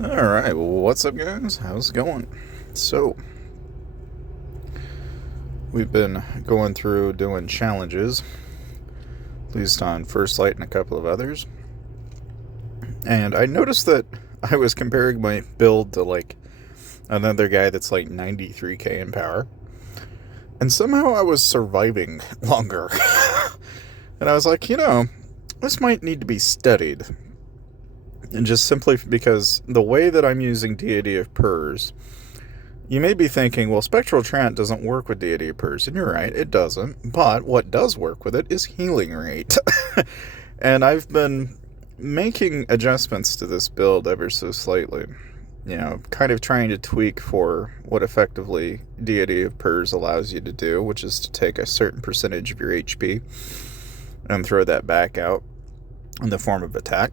Alright, well, what's up, guys? How's it going? So, we've been going through doing challenges, at least on First Light and a couple of others. And I noticed that I was comparing my build to, like, another guy that's like 93k in power. And somehow I was surviving longer. And I was like, this might need to be studied. And just simply because the way that I'm using Deity of Purs, you may be thinking, well, Spectral Trant doesn't work with Deity of Purs, and you're right, it doesn't. But what does work with it is healing rate. And I've been making adjustments to this build ever so slightly. Kind of trying to tweak for what effectively Deity of Purs allows you to do, which is to take a certain percentage of your HP and throw that back out in the form of attack.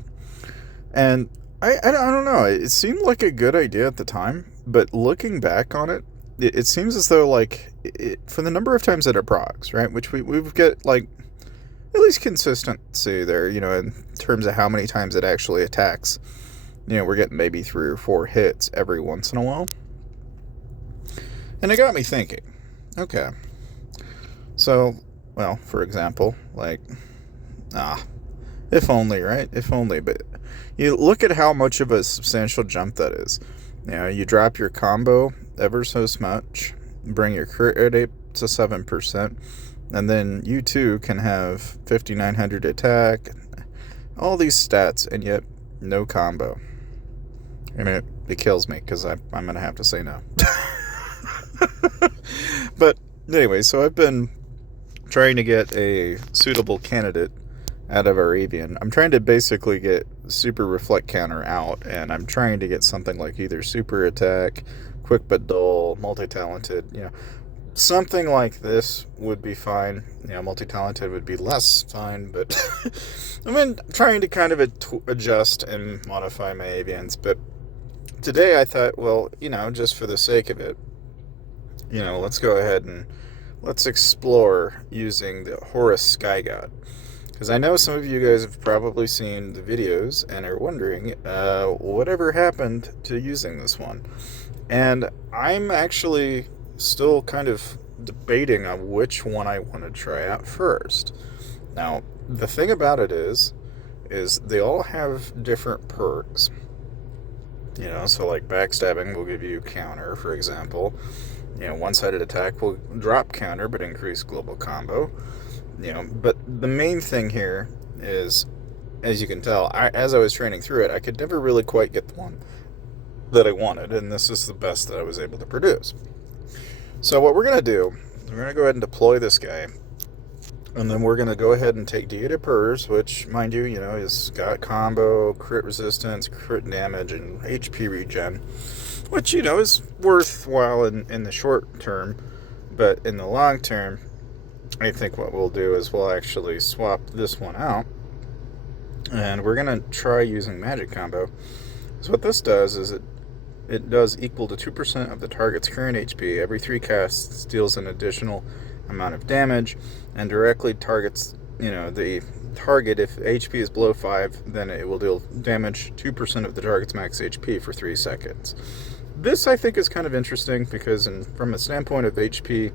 And I don't know, it seemed like a good idea at the time, but looking back on it, it seems as though, like, for the number of times that it procs, right, which we've got, like, at least consistency there, in terms of how many times it actually attacks. We're getting maybe 3 or 4 hits every once in a while. And it got me thinking, okay, so, well, for example, like, if only, right? If only, but you look at how much of a substantial jump that is. You drop your combo ever so much, bring your crit rate to 7%, and then you too can have 5900 attack, all these stats, and yet no combo. I mean, it kills me because I'm going to have to say no. But anyway, so I've been trying to get a suitable candidate out of our avian. I'm trying to basically get super reflect counter out, and I'm trying to get something like either super attack, quick but dull, multi-talented, something like this would be fine. Multi-talented would be less fine, but I've been trying to kind of adjust and modify my avians. But today I thought, well, just for the sake of it, let's go ahead and let's explore using the Horus Sky God. Because I know some of you guys have probably seen the videos and are wondering, whatever happened to using this one. And I'm actually still kind of debating on which one I want to try out first. Now, the thing about it is they all have different perks. So like backstabbing will give you counter, for example. One-sided attack will drop counter but increase global combo. But the main thing here is, as you can tell, as I was training through it, I could never really quite get the one that I wanted, and this is the best that I was able to produce. So what we're going to do, we're going to go ahead and deploy this guy, and then we're going to go ahead and take Deity of Purs, which, mind you, is got combo, crit resistance, crit damage, and HP regen, which, is worthwhile in the short term, but in the long term, I think what we'll do is we'll actually swap this one out, and we're going to try using magic combo. So what this does is it does equal to 2% of the target's current HP. Every 3 casts deals an additional amount of damage, and directly targets, the target. If HP is below 5, then it will deal damage 2% of the target's max HP for 3 seconds. This, I think, is kind of interesting because from a standpoint of HP,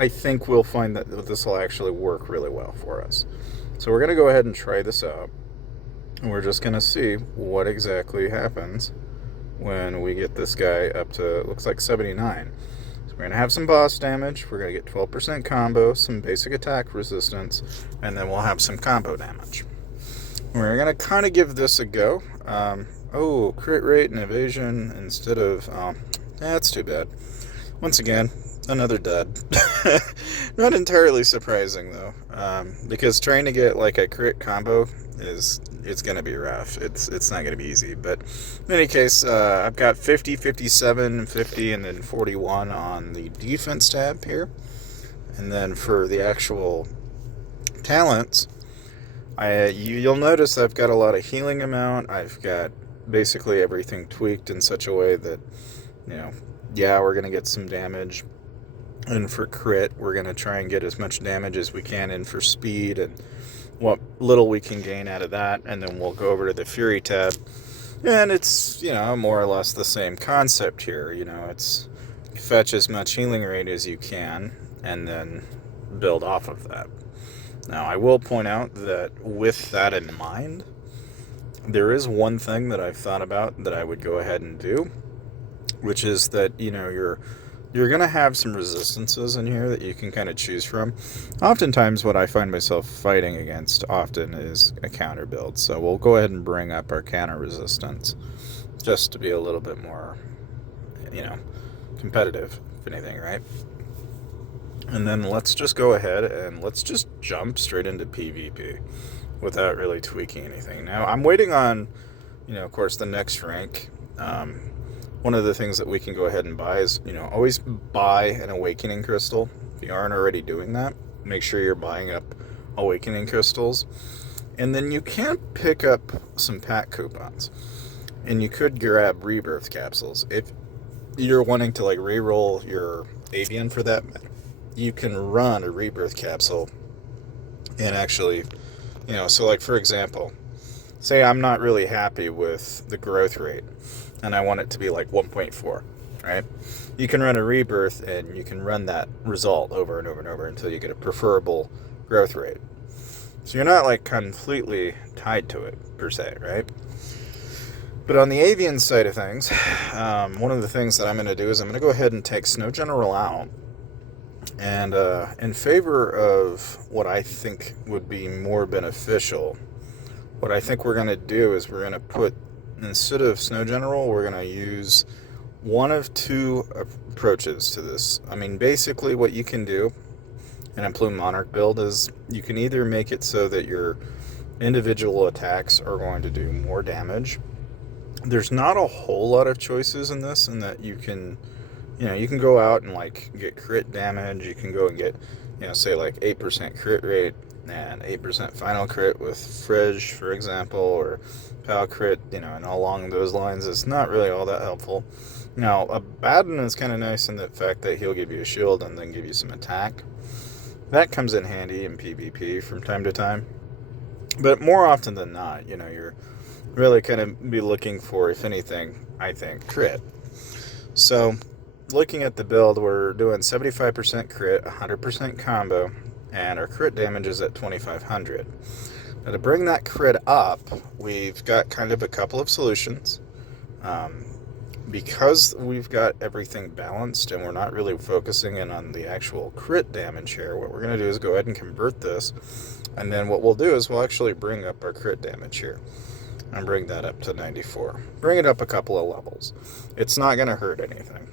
I think we'll find that this will actually work really well for us. So we're going to go ahead and try this out. And we're just going to see what exactly happens when we get this guy up to, looks like 79. So we're going to have some boss damage. We're going to get 12% combo, some basic attack resistance, and then we'll have some combo damage. We're going to kind of give this a go. Crit rate and evasion instead of... that's too bad. Once again, another dud. Not entirely surprising though, because trying to get like a crit combo it's gonna be rough. It's not gonna be easy. But in any case, I've got 50, 57, 50, and then 41 on the defense tab here. And then for the actual talents, you'll notice I've got a lot of healing amount. I've got basically everything tweaked in such a way that, we're going to get some damage. And for crit, we're going to try and get as much damage as we can in for speed and what little we can gain out of that. And then we'll go over to the Fury tab And it's, more or less the same concept here. It's fetch as much healing rate as you can, and then build off of that. Now, I will point out that with that in mind, there is one thing that I've thought about that I would go ahead and do, which is that, you're going to have some resistances in here that you can kind of choose from. Oftentimes, what I find myself fighting against often is a counter build. So we'll go ahead and bring up our counter resistance just to be a little bit more, competitive, if anything, right? And then let's just go ahead and let's just jump straight into PvP without really tweaking anything. Now, I'm waiting on, of course, the next rank. One of the things that we can go ahead and buy is, always buy an awakening crystal. If you aren't already doing that, make sure you're buying up awakening crystals. And then you can pick up some pack coupons. And you could grab rebirth capsules. If you're wanting to reroll your avian for that, you can run a rebirth capsule and actually, so for example, say I'm not really happy with the growth rate and I want it to be 1.4, right? You can run a rebirth and you can run that result over and over and over until you get a preferable growth rate. So you're not completely tied to it per se, right? But on the avian side of things, one of the things that I'm going to do is I'm going to go ahead and take Snow General out. And in favor of what I think would be more beneficial, what I think we're going to do is we're going to put, instead of Snow General, we're going to use one of two approaches to this. I mean, basically what you can do in a Plume Monarch build is you can either make it so that your individual attacks are going to do more damage. There's not a whole lot of choices in this, in that you can go out and get crit damage. You can go and get, say 8% crit rate and 8% final crit with Fridge, for example, or Pal crit, and along those lines. It's not really all that helpful. Now, Abaddon is kind of nice in the fact that he'll give you a shield and then give you some attack. That comes in handy in PvP from time to time. But more often than not, you're really kind of be looking for, if anything, I think, crit. So, looking at the build, we're doing 75% crit, 100% combo, and our crit damage is at 2500. Now, to bring that crit up, we've got kind of a couple of solutions. Because we've got everything balanced and we're not really focusing in on the actual crit damage here, what we're going to do is go ahead and convert this. And then what we'll do is we'll actually bring up our crit damage here and bring that up to 94. Bring it up a couple of levels. It's not going to hurt anything.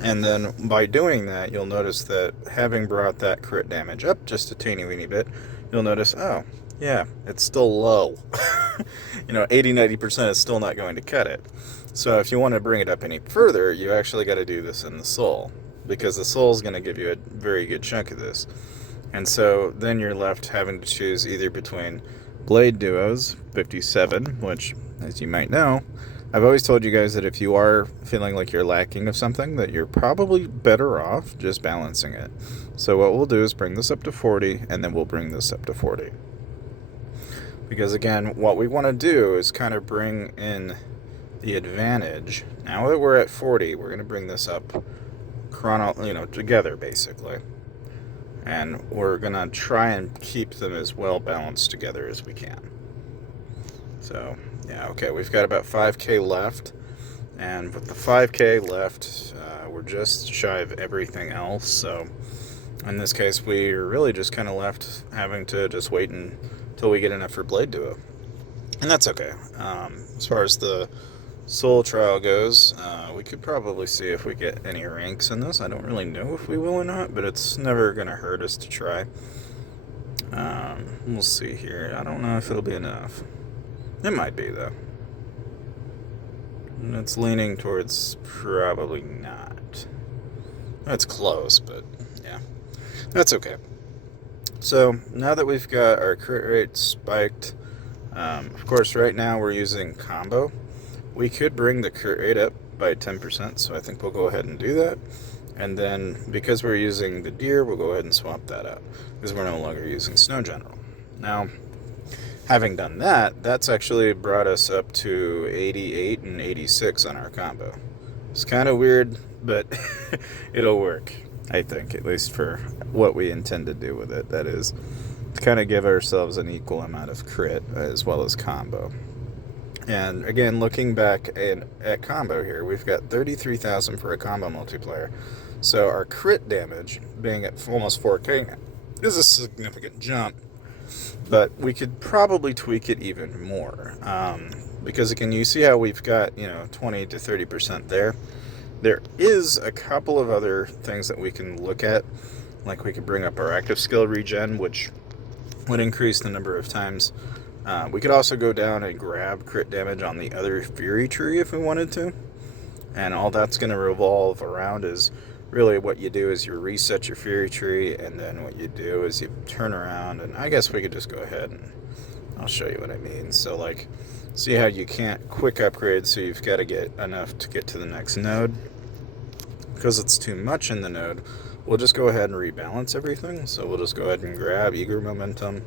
And then by doing that, you'll notice that having brought that crit damage up just a teeny weeny bit, you'll notice, oh, yeah, it's still low. 80-90% is still not going to cut it. So if you want to bring it up any further, you actually got to do this in the soul, because the soul is going to give you a very good chunk of this. And so then you're left having to choose either between Blade Duos, 57, which, as you might know, I've always told you guys that if you are feeling like you're lacking of something, that you're probably better off just balancing it. So what we'll do is bring this up to 40, and then we'll bring this up to 40. Because again, what we want to do is kind of bring in the advantage. Now that we're at 40, we're going to bring this up together, basically. And we're going to try and keep them as well balanced together as we can. So, yeah, okay, we've got about 5k left. And with the 5k left, we're just shy of everything else. So, in this case, we're really just kind of left having to just wait until we get enough for Blade Duo. And that's okay. As far as the Soul Trial goes, we could probably see if we get any ranks in this. I don't really know if we will or not, but it's never going to hurt us to try. We'll see here. I don't know if it'll be enough. It might be, though. It's leaning towards probably not. That's close, but yeah. That's okay. So, now that we've got our crit rate spiked, of course, right now we're using combo. We could bring the crit rate up by 10%, so I think we'll go ahead and do that. And then, because we're using the deer, we'll go ahead and swap that out, because we're no longer using Snow General. Now, Having done that, that's actually brought us up to 88 and 86 on our combo. It's kind of weird, but it'll work, I think, at least for what we intend to do with it. That is, to kind of give ourselves an equal amount of crit as well as combo. And again, looking back at combo here, we've got 33,000 for a combo multiplier. So our crit damage, being at almost 4k now, is a significant jump. But we could probably tweak it even more. Because again, you see how we've got, 20 to 30% there. There is a couple of other things that we can look at. Like we could bring up our active skill regen, which would increase the number of times. We could also go down and grab crit damage on the other Fury tree if we wanted to. And all that's going to revolve around is really what you do is you reset your Fury tree, and then what you do is you turn around, and I guess we could just go ahead and I'll show you what I mean. So like, see how you can't quick upgrade, so you've got to get enough to get to the next node. Because it's too much in the node, we'll just go ahead and rebalance everything. So we'll just go ahead and grab Eager Momentum.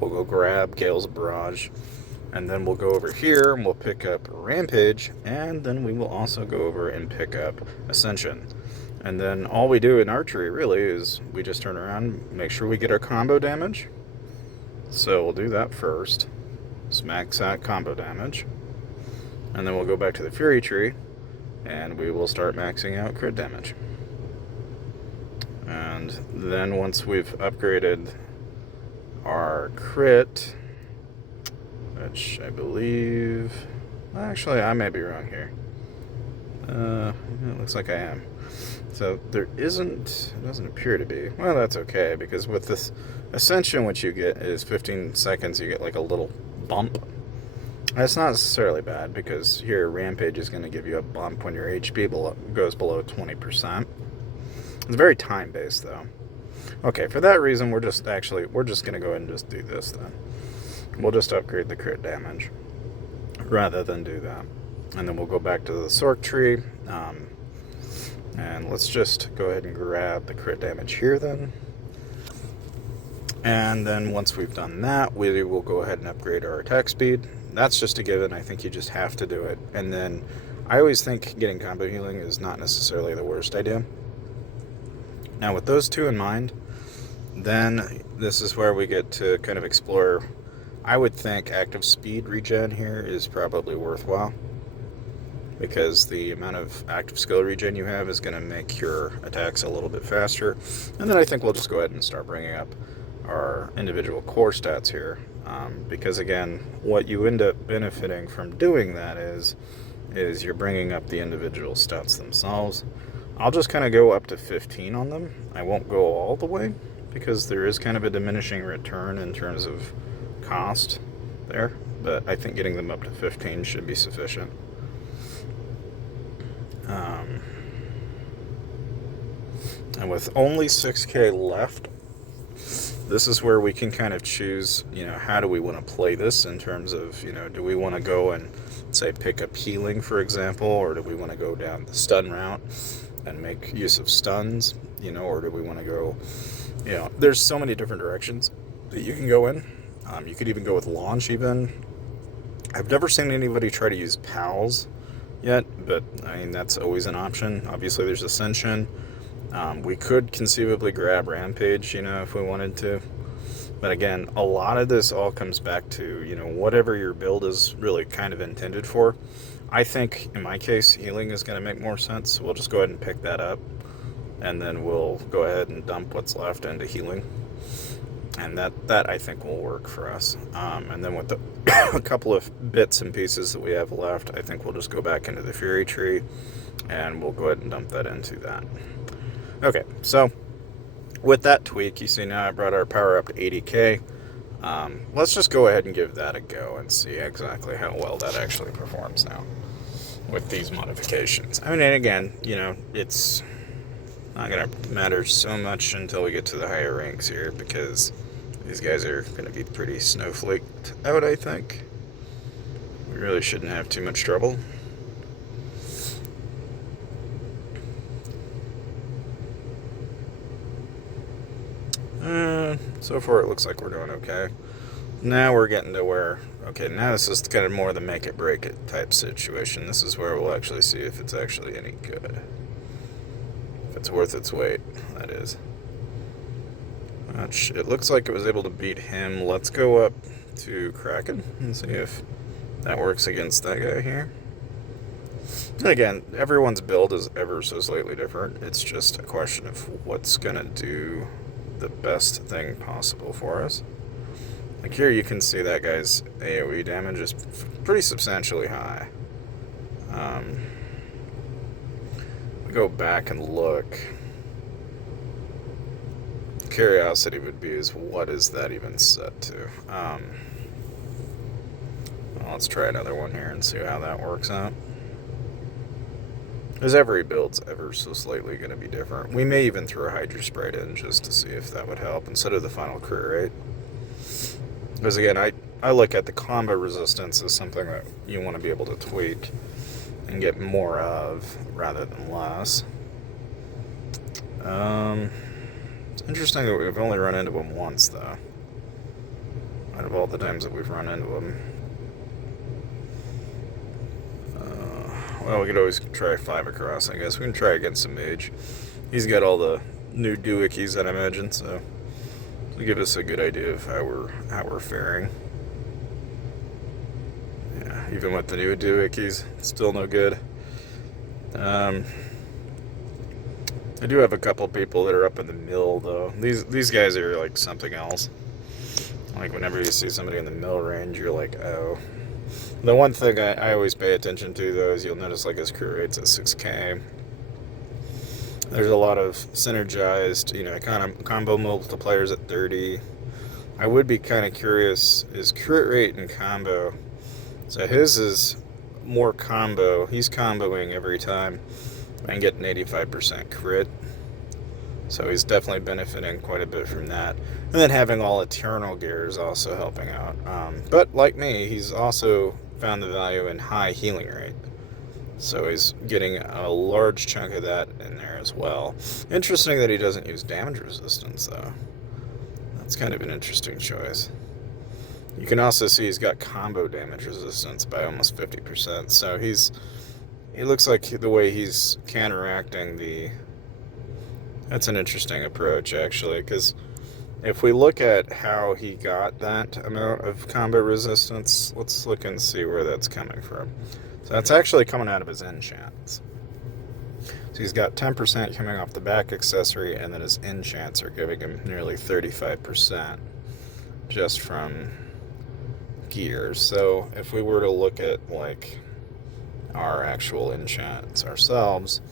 We'll go grab Gale's Barrage. And then we'll go over here and we'll pick up Rampage. And then we will also go over and pick up Ascension. And then all we do in archery really is we just turn around, make sure we get our combo damage. So we'll do that first. Just max out combo damage. And then we'll go back to the Fury tree and we will start maxing out crit damage. And then once we've upgraded our crit, which I believe, actually I may be wrong here. It looks like I am. So there isn't, it doesn't appear to be. Well, that's okay, because with this Ascension, what you get is 15 seconds, you get like a little bump. That's not necessarily bad, because here Rampage is going to give you a bump when your HP goes below 20%. It's very time-based, though. Okay, for that reason, we're just going to go ahead and just do this, then. We'll just upgrade the crit damage, rather than do that. And then we'll go back to the Sork tree, and let's just go ahead and grab the crit damage here, then. And then once we've done that, we will go ahead and upgrade our attack speed. That's just a given. I think you just have to do it. And then I always think getting combo healing is not necessarily the worst idea. Now with those two in mind, then this is where we get to kind of explore. I would think active speed regen here is probably worthwhile, because the amount of active skill regen you have is going to make your attacks a little bit faster. And then I think we'll just go ahead and start bringing up our individual core stats here, because again, what you end up benefiting from doing that is you're bringing up the individual stats themselves. I'll just kind of go up to 15 on them. I won't go all the way, because there is kind of a diminishing return in terms of cost there, but I think getting them up to 15 should be sufficient. And with only 6k left, this is where we can kind of choose, how do we want to play this in terms of, do we want to go and, say, pick up healing, for example, or do we want to go down the stun route and make use of stuns, or do we want to go, there's so many different directions that you can go in. You could even go with launch even. I've never seen anybody try to use pals yet, but I mean, that's always an option. Obviously there's Ascension. We could conceivably grab Rampage, if we wanted to. But again, a lot of this all comes back to, whatever your build is really kind of intended for. I think, in my case, healing is going to make more sense. So we'll just go ahead and pick that up. And then we'll go ahead and dump what's left into healing. And that I think will work for us. And then with the a couple of bits and pieces that we have left, I think we'll just go back into the Fury tree. And we'll go ahead and dump that into that. Okay, so with that tweak, you see now I brought our power up to 80k. Let's just go ahead and give that a go and see exactly how well that actually performs now with these modifications. I mean, and again, it's not going to matter so much until we get to the higher ranks here, because these guys are going to be pretty snowflaked out, I think. We really shouldn't have too much trouble. So far it looks like we're doing okay. Now we're getting to where, okay, now this is kind of more the make it break it type situation. This is where we'll actually see if it's actually any good. If it's worth its weight, that is. Which, it looks like it was able to beat him. Let's go up to Kraken and see if that works against that guy here. And again, everyone's build is ever so slightly different. It's just a question of what's going to do the best thing possible for us. Like here you can see that guy's AoE damage is pretty substantially high. We go back and look. Curiosity would be is what is that even set to? Well, let's try another one here and see how that works out. Because every build's ever so slightly going to be different. We may even throw a Hydra Sprite in just to see if that would help instead of the final crit rate. Because again, I look at the combo resistance as something that you want to be able to tweak and get more of rather than less. It's interesting that we've only run into him once, though. Out of all the times that we've run into him. Well, we could always try 5 across, I guess. We can try against a mage. He's got all the new doohickeys, I'd imagine, so it'll give us a good idea of how we're faring. Yeah, even with the new doohickeys, still no good. I do have a couple people that are up in the mill, though. These guys are like something else. Like whenever you see somebody in the mill range, you're like, oh. The one thing I always pay attention to, though, is you'll notice like his crit rate's at 6k. There's a lot of synergized, kind of combo multipliers at 30. I would be kind of curious, is crit rate and combo. So his is more combo. He's comboing every time and getting 85% crit. So he's definitely benefiting quite a bit from that. And then having all Eternal gear is also helping out. But like me, he's also found the value in high healing rate. So he's getting a large chunk of that in there as well. Interesting that he doesn't use damage resistance, though. That's kind of an interesting choice. You can also see he's got combo damage resistance by almost 50%. So it looks like the way he's counteracting the... That's an interesting approach, actually, because if we look at how he got that amount of combo resistance, let's look and see where that's coming from. So that's actually coming out of his enchants. So he's got 10% coming off the back accessory, and then his enchants are giving him nearly 35% just from gear. So if we were to look at like our actual enchants ourselves,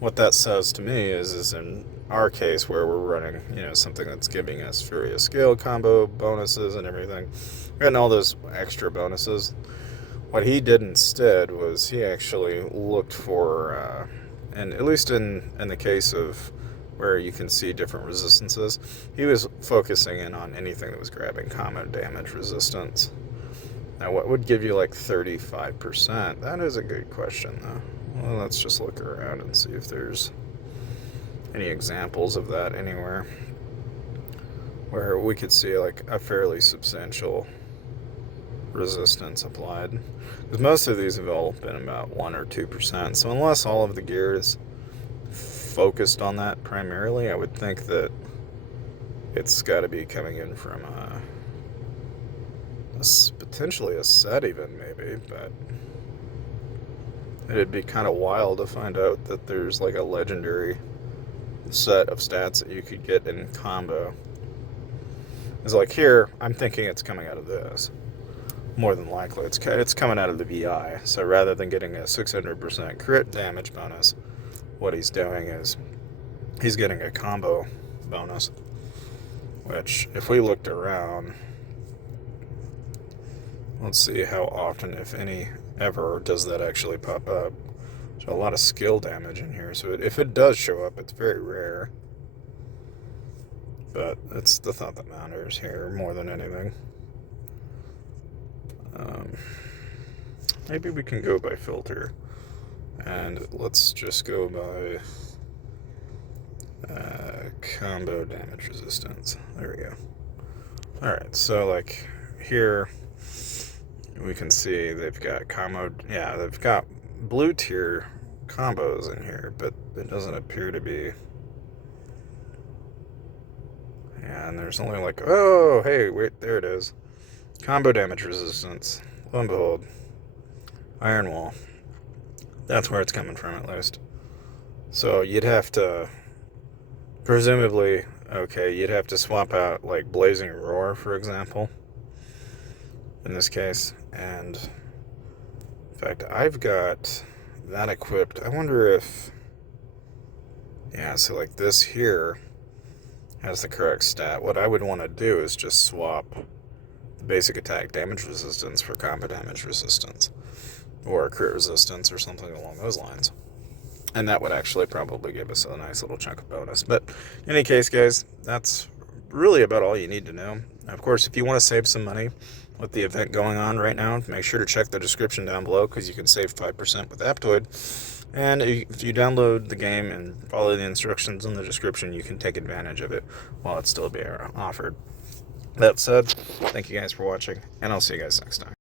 what that says to me is in our case where we're running, something that's giving us Fury of Scale combo bonuses and everything, we're getting all those extra bonuses. What he did instead was he actually looked for, and at least in the case of where you can see different resistances, he was focusing in on anything that was grabbing combo damage resistance. Now, what would give you like 35%? That is a good question, though. Well, let's just look around and see if there's any examples of that anywhere where we could see like a fairly substantial resistance applied. Because most of these have all been about 1 or 2%. So unless all of the gear is focused on that primarily, I would think that it's got to be coming in from potentially a set even, maybe, but it'd be kind of wild to find out that there's like a legendary set of stats that you could get in combo. It's like here, I'm thinking it's coming out of this. More than likely, it's coming out of the VI. So rather than getting a 600% crit damage bonus, what he's doing is he's getting a combo bonus. Which, if we looked around, let's see how often, if any, ever does that actually pop up. So a lot of skill damage in here. So if it does show up, it's very rare. But it's the thought that matters here more than anything. Maybe we can go by filter. And let's just go by combo damage resistance. There we go. Alright, so like here we can see they've got they've got blue tier combos in here, but it doesn't appear to be. Yeah, and there's only like, oh, hey, wait, there it is. Combo damage resistance. Lo and behold. Iron Wall. That's where it's coming from, at least. So you'd have to, presumably, okay, you'd have to swap out, like, Blazing Roar, for example, in this case. And, in fact, I've got that equipped. I wonder if, yeah, so, like, this here has the correct stat. What I would want to do is just swap the basic attack damage resistance for combo damage resistance, or crit resistance, or something along those lines. And that would actually probably give us a nice little chunk of bonus. But in any case, guys, that's really about all you need to know. Of course, if you want to save some money with the event going on right now, make sure to check the description down below, because you can save 5% with Aptoid. And if you download the game and follow the instructions in the description, you can take advantage of it while it's still being offered. That said, thank you guys for watching, and I'll see you guys next time.